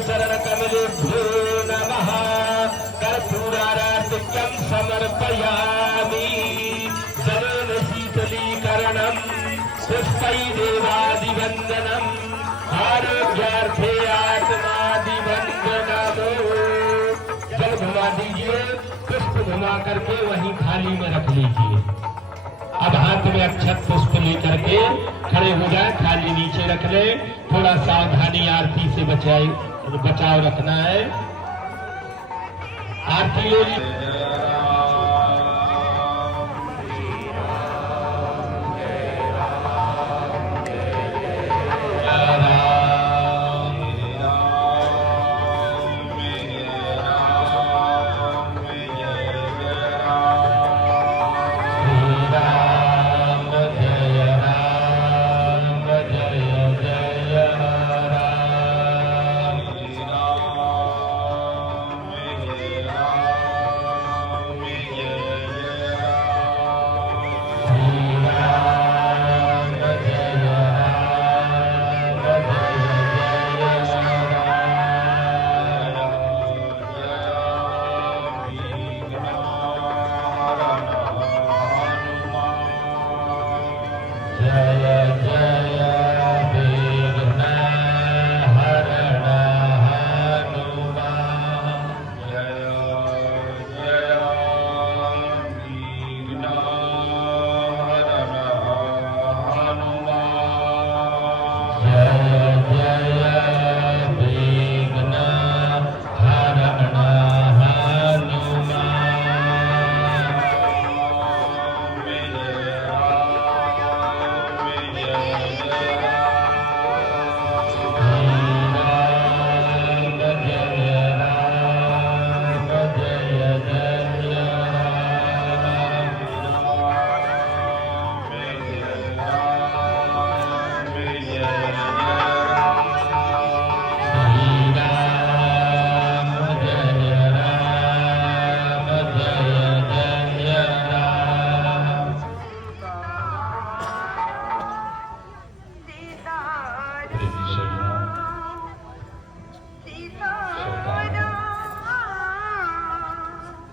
चरण कमलेभ्यो नमः कर्पूरारातिक्यं समर्पयामि जलेन शीतलीकरणं पुष्पैदेवादिवन्दनम् आरोग्यार्थे आत्मादिवन्दनमो। जल घुमा दीजिए, पुष्प घुमा करके वहीं थाली में रख लीजिए। अब हाथ में अक्षत पुष्प लेकर के खड़े हो जाए, थाली नीचे रख ले। थोड़ा सावधानी आरती से बचाव रखना है। आरती ले ली।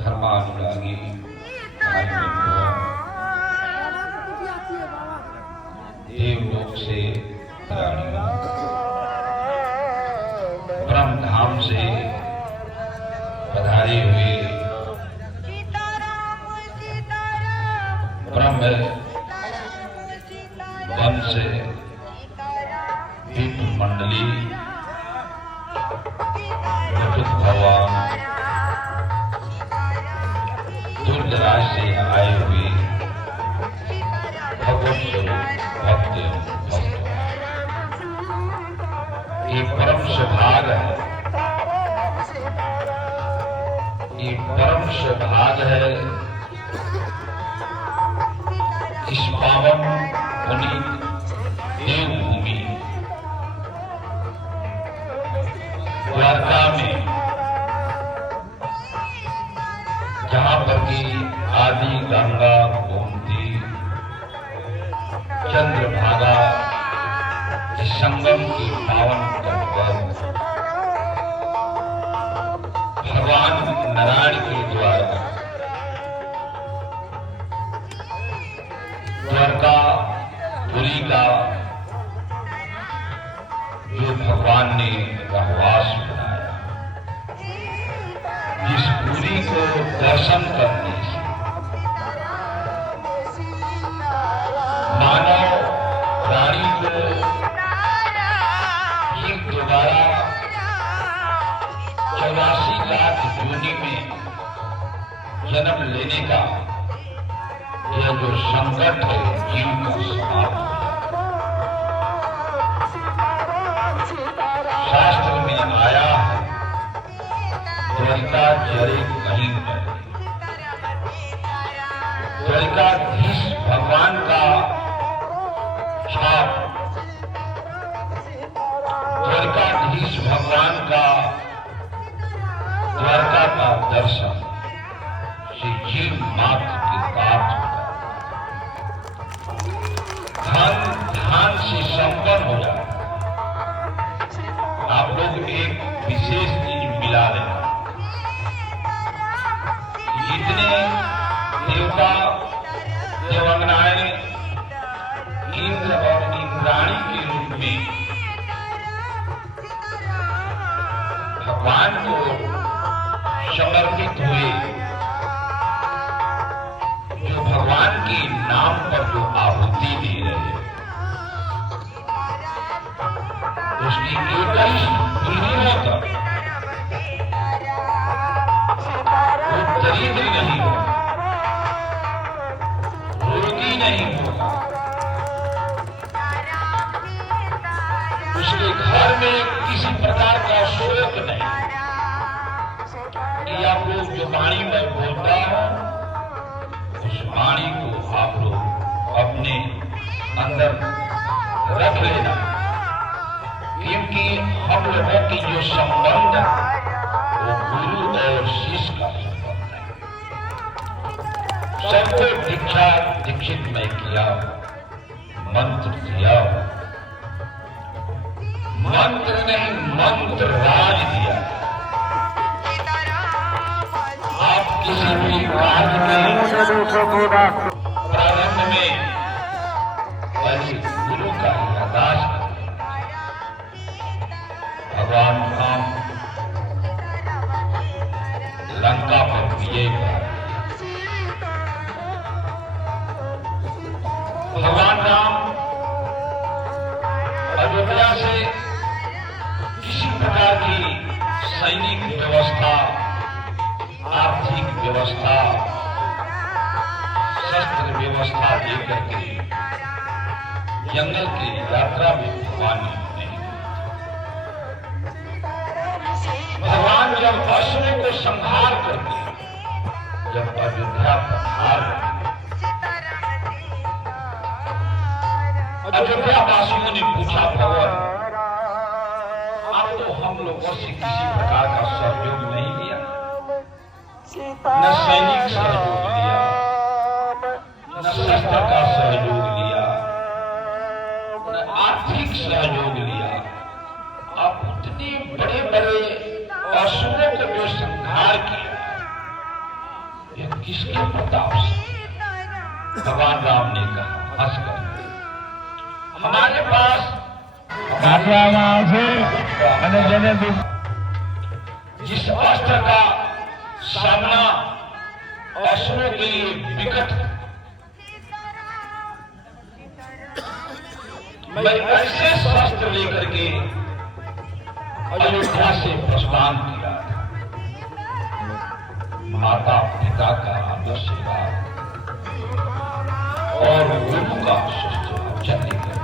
धर्मानुरागी देवलोक से ब्रह्म धाम से पधारे हुए ब्रह्म वंश दीप मंडली भगवान दूरदराज से आए हुए भगवत स्वरूप भक्त ये परम सौभाग है, ये परम सौभाग है। इस पावन पुनीत देवभूमि द्वारका में, जहाँ पर की आदि गंगा गोमती चंद्रभागा संगम के पावन तट पर भगवान नारायण के द्वारा द्वारकापुरी का जो भगवान ने रहवास बनाया, जिस पुरी को दर्शन करने से मानव प्राणी को फिर दोबारा 84 लाख योनि में जन्म लेने का यह जो संकट है जीव का समाप्त। शास्त्र में आया द्वारिका द्वारकाधीश भगवान का द्वारका का दर्शन श्री जीव मात्र की बात धन ध्यान से संपन्न हो जाए। आप लोग एक विशेष चीज मिला लेना, जितने देवता देवांगनाएं इंद्र और इंद्राणी के रूप में भगवान को समर्पित हुए, जो भगवान के नाम पर जो आहुति दे रहे हैं, उसकी एक ही पीढ़ियों तक वो दरिद्र नहीं होगा, रोगी नहीं होगा, उसके घर में किसी प्रकार का शोक नहीं। ये आप लोग जो वाणी में बोलता हूं, उस वाणी को आप लोग अपने अंदर रख लेना, क्योंकि हम लोगों की जो संबंध है वो गुरु और शिष्य का संबंध है। सबको दीक्षा दीक्षित में किया, मंत्र दिया, मंत्र नहीं मंत्र राज दिया। आप किसी भी कार्य में प्रारंभ में पहले गुरु का अरदास करें। भगवान राम लंका पर विजय करा, भगवान राम अयोध्या से किसी प्रकार की सैनिक व्यवस्था, आर्थिक व्यवस्था, शस्त्र व्यवस्था लेकर के जंगल की यात्रा में भगवान ने भगवान जब असुरों को संहार करके जब अयोध्या पधार, अयोध्या वासियों ने पूछा, भगवान आप तो हम लोगों से किसी प्रकार का सहयोग नहीं लिया, न सैनिक सहयोग लिया, न शस्त्र का सहयोग लिया, न आर्थिक सहयोग लिया। आप इतने बड़े बड़े असुरों को जो संहार किया, ये किसके प्रताप से? भगवान राम ने कहा हंसकर, हमारे पास जिस अस्त्र का सामना असुरों के लिए विकट, मैं ऐसे शस्त्र लेकर के अयोध्या से प्रस्थान किया। माता पिता का आशीर्वाद और गुरु का शिष्टाचार लेकर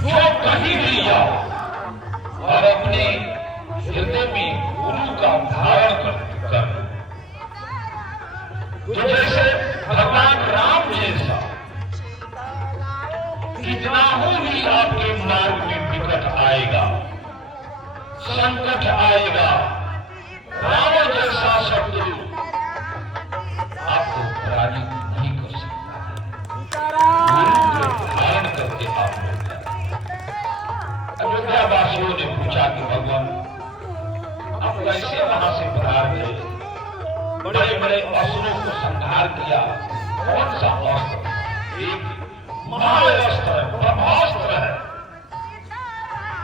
जो कहीं भी जाओ और अपने हृदय में गुरु का धारण कर, तो जैसे भगवान राम जैसा कितना ही आपके मार्ग में विकट आएगा, संकट आएगा, रावण जैसा शत्रु आपको पराजित नहीं कर सकता है। गुरु को धारण करके आप लोग। अयोध्या वासियों ने पूछा कि भगवान आप कैसे वहां से फरार गए, बड़े बड़े असुरों को संहार किया, कौन सा अस्त्र? एक महाअस्त्र है, ब्रह्मास्त्र है,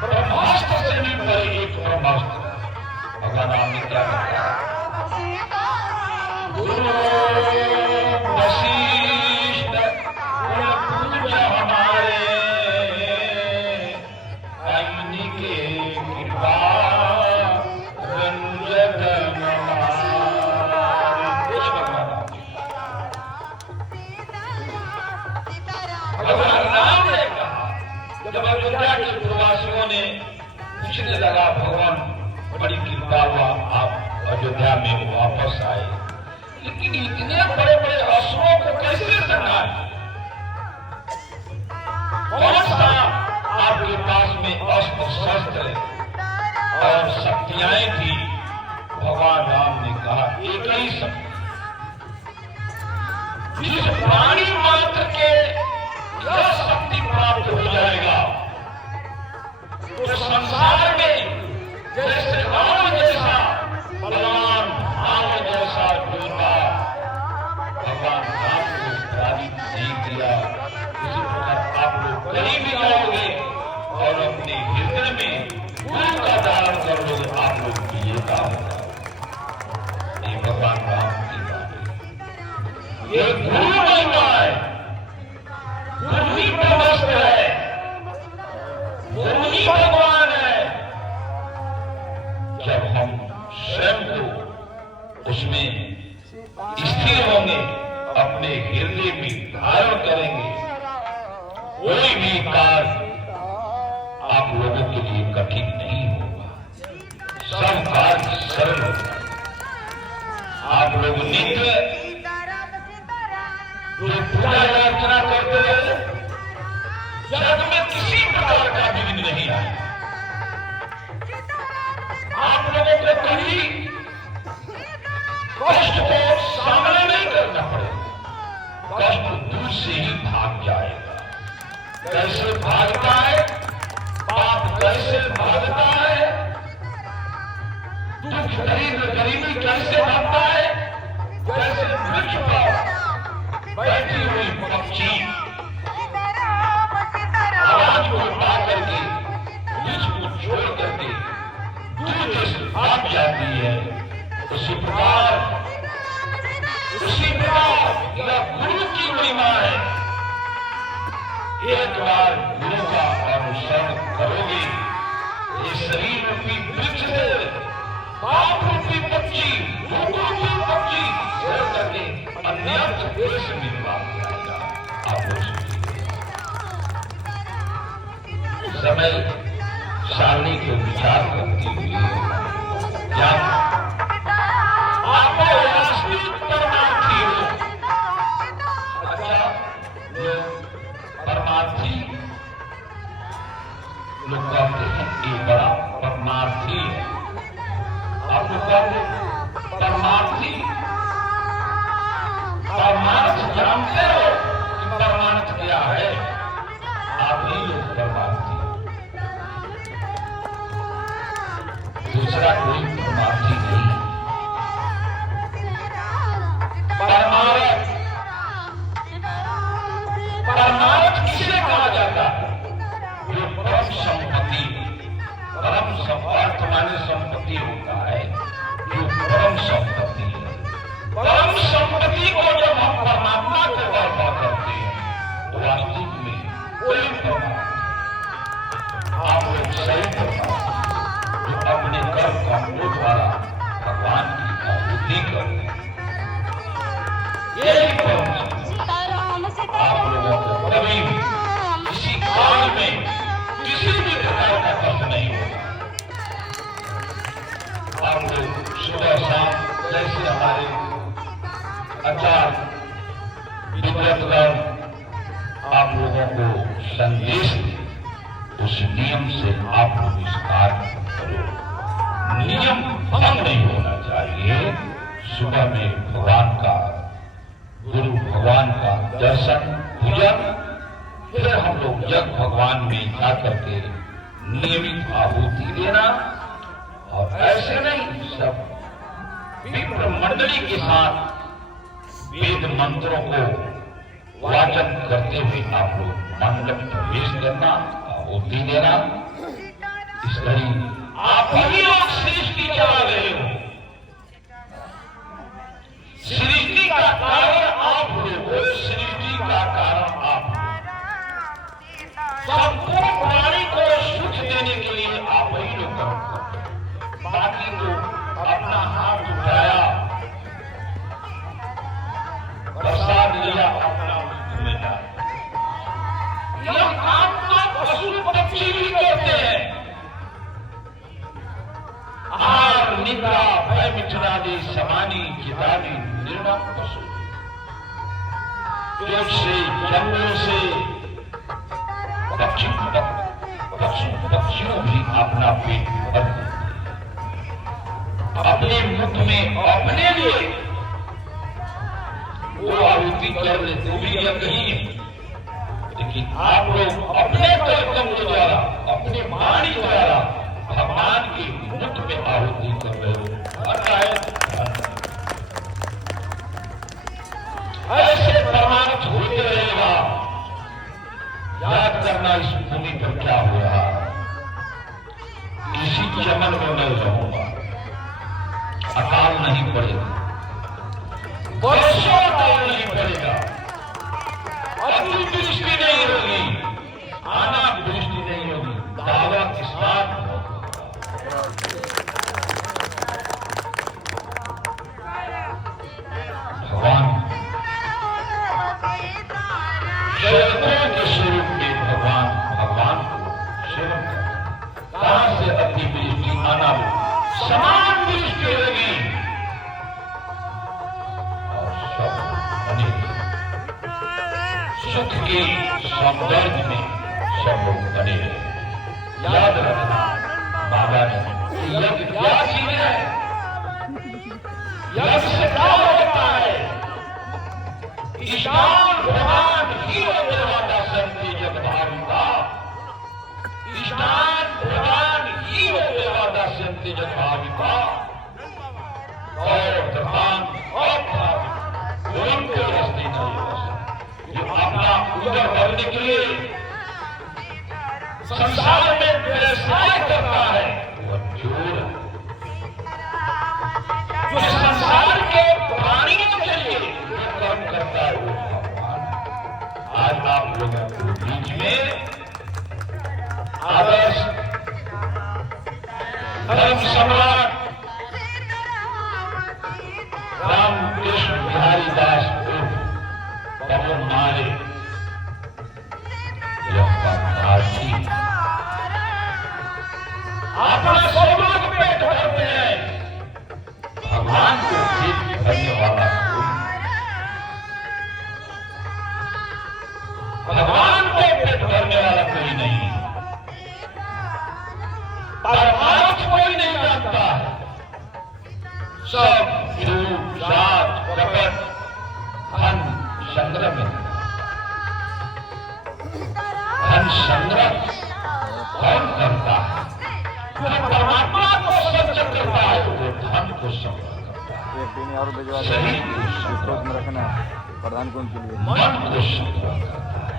ब्रह्मास्त्र से भी बड़े एक ब्रह्मास्त्र है। भगवान राम ने क्या कहा? गुरु वशिष्ठ पूज्य हमारे आईनी के कृपा रंजक भगवान राम ने कहा। जब अयोध्या के प्रवासियों ने पूछने लगा, भगवान बड़ी कृपा हुआ आप अयोध्या में वापस आए, लेकिन इतने बड़े बड़े असुरों को कैसे संहार? कौन सा ऐसे भागता है जैसे वृक्ष पर बैठी हुई पक्षी आवाज को पा करके वृक्ष को छोड़ करके दूर से भाग जाती है। उसी प्रकार यह गुरु की महिमा है। एक बार गुरु का अनुसरण करोगे, ये शरीर रूपी वृक्ष से पाप रूपी पक्षी, भूख रूपी पक्षी छोड़ करके अन्यत्र देश में भाग जाएगा। आप लोग समय सारणी को विचार करते हुए या आप वास्तविक परमार्थी हो। अच्छा, परमार्थी लोग कहते हैं ये बड़ा परमार्थी है। आप लोग कहते परमार्थी, परमार्थ जानते हो कि परमार्थ क्या है? आप ही लोग परमार्थी, दूसरा कोई परमार्थी नहीं। परमार्थ, परमार्थ किसे कहा जाता है? जो परम संपत्ति, परम अर्थ माने संपत्ति होता है, जो परम संपत्ति है। परम संपत्ति को जब हम परमात्मा को वर्णन करते हैं तो वास्तविक में कोई परमात्मा, आप लोग सही परमात्मा जो अपने कर्म कांडों द्वारा भगवान की आहुति करते हैं, यही परम संपत्ति। आप लोगों को कभी भी किसी काल में किसी भी प्रकार का कष्ट नहीं होगा। आप लोग सुबह शाम जैसे हमारे आचार्य विद्वतगण आप लोगों को संदेश दे, उस नियम से आप लोग इस कार्य करो। नियम भंग नहीं होना चाहिए। सुबह में भगवान का, गुरु भगवान का दर्शन, पूजन, फिर हम लोग जग भगवान में जाकर के नियमित आहुति देना। और ऐसे नहीं, सब विप्र मंडली के साथ वेद मंत्रों को वाचन करते हुए आप लोग मंडप प्रवेश करना, आहुति देना। इस घड़ी आप ही लोग सृष्टि चला रहे हो। सृष्टि का कारण आप हो, सृष्टि का कारण आप हो। संपूर्ण प्राणी को सुख देने के लिए आप ही लोग कर्म करते हैं। बाकी तो अपना हाथ उठाया, प्रसाद लिया, अपना में जाए। यह काम तो पशु पक्षी भी करते हैं। आहार, निद्रा, भय मिथुनादि समानी चितादि निर्णय पशु पेट से, जंगलों से पक्षियों भी अपना पेट भर अपने मुख में अपने लिए वो आहुति कर लेते, वो भी यह नहीं है। लेकिन आप लोग अपने कर्म के द्वारा, अपने वाणी द्वारा भगवान के मुख में आहुति कर रहे हो। ऐसे परमार्थ होते रहेगा। याद करना इस भूमि पर क्या हो रहा है। इसी चमन में मैं रहूंगा, अकाल नहीं पड़ेगा, वर्षों अकाल नहीं पड़ेगा, अतिवृष्टि नहीं होगी, अनावृष्टि नहीं होगी, दावा के साथ भगवान सेवकों के स्वरूप में भगवान को सेवन करते। कहां से अतिवृष्टि, अनावृष्टि, समान दृष्टि होगी और सब बने सुख के सौंदर्य में सब लोग बने रहे। याद रखना, बाबा ने यज्ञ क्या चीज है? यज्ञ से क्या होता है? ईशान भगवान ही देवता संति जग भाविका, ईशान भगवान ही देवता संति जग भाविका। और संसार में व्यवसाय करता है वह चोर है। जो संसार के प्राणियों के लिए जो काम करता है वो भगवान है। आज आप लोगों के बीच में आदर्श धर्म सम्राट रामकृष्ण बिहारी दास पवन मारे भारती अपना सर्वोच्च पेट भरते हैं। भगवान को पेट भरने वाला भगवान को पेट भरने वाला कोई नहीं, परमार्थ कोई नहीं जानता है। सब झूठ साठ कपट धन संग्रह में धन संग्रह कौन करता है? जो परमात्मा को संग्रह करता है वो धन को संग्रह करता है, शरीर को संग्रह रखना, प्रधान कौन के लिए मन को संग्रह करता है,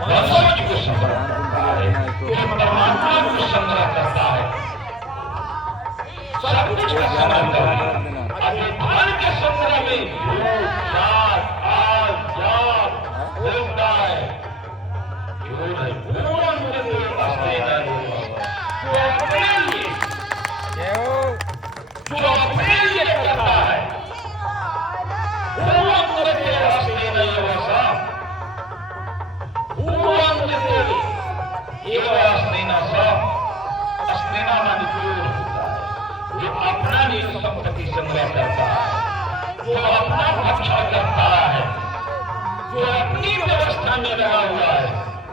मनुष्य को संग्रह करता है। जो परमात्मा को संग्रह करता है सब कुछ का संग्रह करता है। अभी धन के संग्रह में झूठ साठ आज जात होता है, जो अपने लिए करता है वो अंदर के रास्ते नहीं वैसा वो अंदर एक रास्ते ना सब अस्तेना मान चोर होता है। जो अपना निज संपत्ति संग्रह करता है, जो अपना रक्षा करता है, जो अपनी व्यवस्था में लगा हुआ है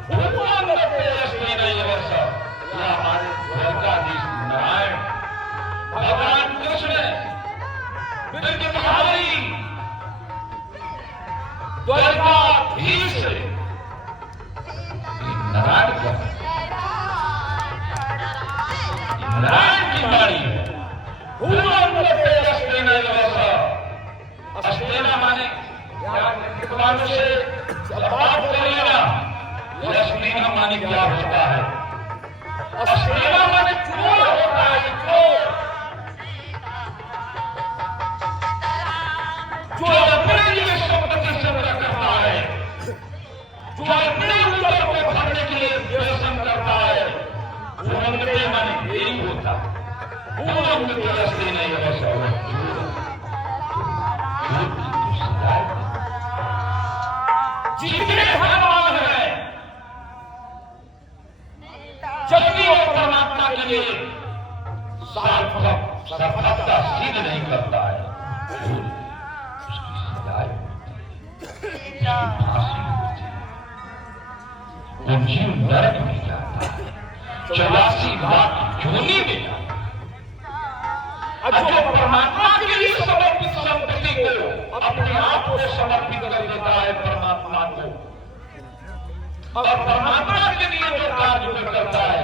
वो अंदर के रास्ते नहीं वैसा। यह हमारे द्वारकाधीश नारायण भगवान कृष्ण बिहारी द्वारकाधीश नारायण की बाड़ी अस्तेना माने मानो से बात करेगा। अस्तेना माने क्या होता है? अस्तेना माने चोर होता है, चोर जो अपने लिए संपत्ति संग्रह करता है, जो अपने ऊपर को भरने के लिए व्यसन करता है, वो अंगते माने यही होता है। वो अंगते रास्ते नहीं वैसा वो जितने भगवान है जब भी वो परमात्मा के लिए सफलता सिद्ध नहीं करता है वो जीव नरक में जाता है, 84 लाख योनि में जाता है। जो परमात्मा के लिए समर्पित संपत्ति को अपने आप को समर्पित कर देता है परमात्मा को, और परमात्मा के लिए जो कार्य करता है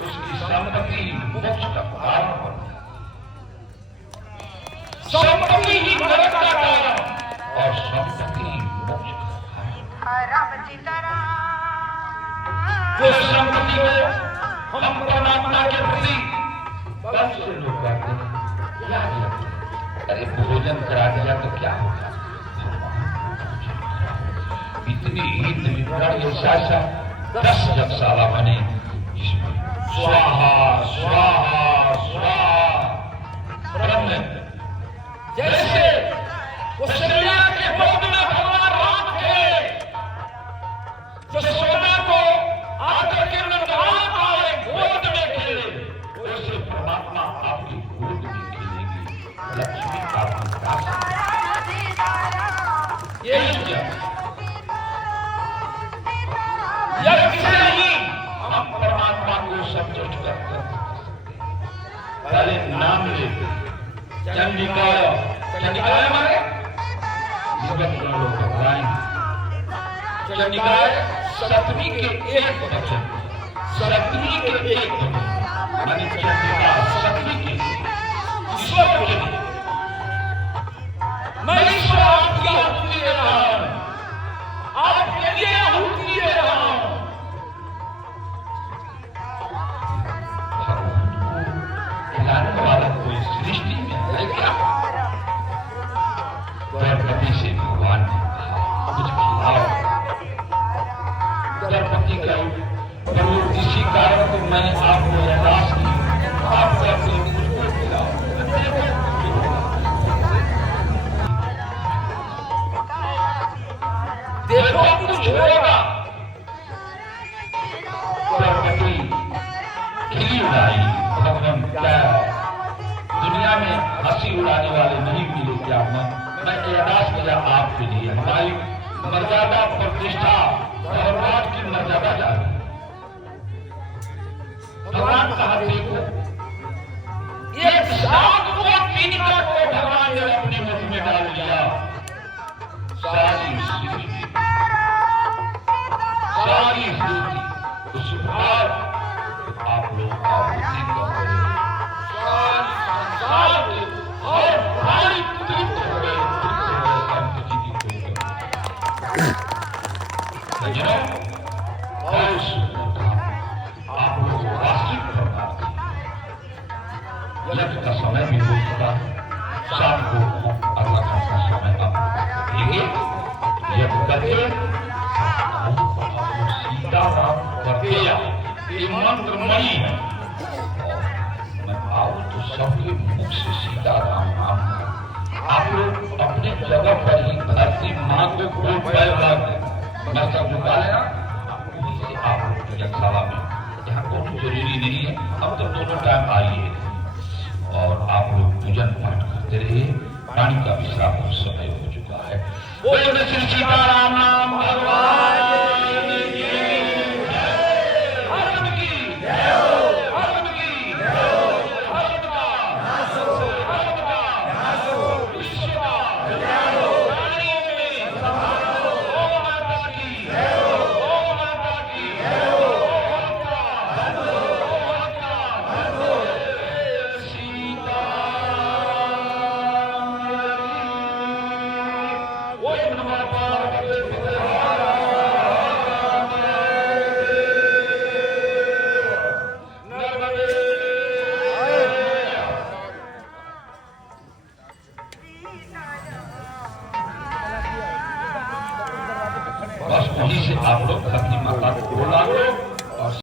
उसकी संपत्ति मोक्ष का कारण बनता है। संपत्ति ही नरक का कारण और संपत्ति मोक्ष का कारण। जो संपत्ति को हम परमात्मा के प्रति बहुत से लोग कहते हैं क्या अरे भोजन करा दिया तो क्या होगा? इतनी ऐसा 10 जगशाला बने जिसमें स्वाहा स्वाहा स्वाहा ब्रह्म जैसे कौशल्या के गोद में भगवान राम थे, जो सोना को आकर के नंदलाल आए गोद में खेले, वैसे परमात्मा आपकी गोद में खेलेंगे, लक्ष्मी आपकी दास। यही यज्ञ से ही हम परमात्मा को संतुष्ट करते हैं। पहले नाम लेते चंडिकाय, चंडिकाय माने चंडिकाय सप्तमी के एक वचन, सप्तमी के एक माने चंडिका सप्तमी के ईश्वर के लिए मैं ईश्वर आपकी आहुति दे रहा हूं, आपके लिए आहुति दे रहा हूं। कारण तो मैंने आपको अरदास की, आपका दिल मुझको मिला। देखो कुछ होगा, प्रकृति खिली उड़ाई भगवान, क्या दुनिया में हंसी उड़ाने वाले नहीं मिले क्या? मैं अरदास किया आपके लिए, हमारी मर्यादा प्रतिष्ठा धर्मराज की मर्यादा जाए। भगवान कहा देखो, एक साग को पीकर को भगवान ने अपने मुख में डाल दिया। सारी सृष्टि उस बात आप लोग आपूर्ति कर रहे हैं। सारी संसार के और सारी तृप्त हो गए, संत जी की कोई बहुत सुंदर काम आप लोग वास्तविक प्रकार यज्ञ का समय भी हो चुका है। शाम को अगला का समय आप देंगे, यज्ञ करके सीताराम करते ये मंत्रमयी है। मैं आऊं तो सबके मुख से सीताराम नाम आप लोग अपने जगह पर ही धरती मां को कोई पैर रख मैं सब झुका लेना। आप लोग यज्ञशाला में यहाँ कोई जरूरी नहीं है, हम तो दोनों टाइम आइए और आप लोग पूजन पाठ करते रहिए। पानी का विश्राम का समय हो चुका है। बोलो श्री सीताराम नाम भगवान बस वहीं से आप लोग अपनी